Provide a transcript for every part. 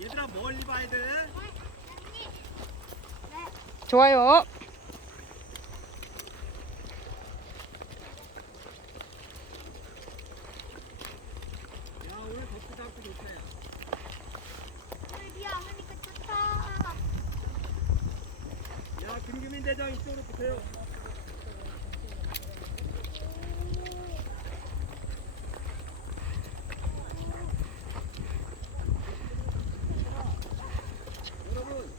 얘들아 멀리 봐야 돼. 좋아요. 야 오늘 덥지도 않고 좋다. 야. 오늘 비 안 오니까 좋다. 야 김규민 대장 이쪽으로 보세요. 여러분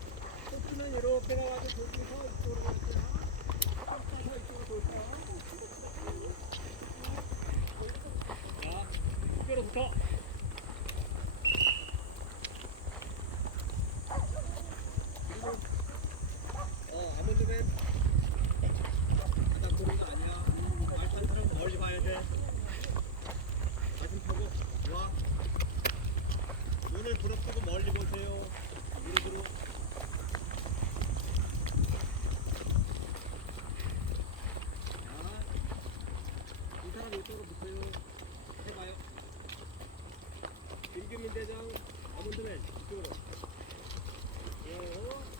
코스는 이렇게 나와서 저기서 이쪽으로 갈게요. 코스에서 이쪽으로 돌게요. 자 이쪽으로 붙어. 아몬드맨 바닥 도는 거 아니야. 말 타는 사람 멀리 봐야 돼. 가슴 펴고 좋아. 눈을 부릅뜨고 멀리 보세요. 무릎으로. 자, 이 사람 이쪽으로 보세요. 해봐요. 김규민 대장, 아몬드맨 이쪽으로. 오.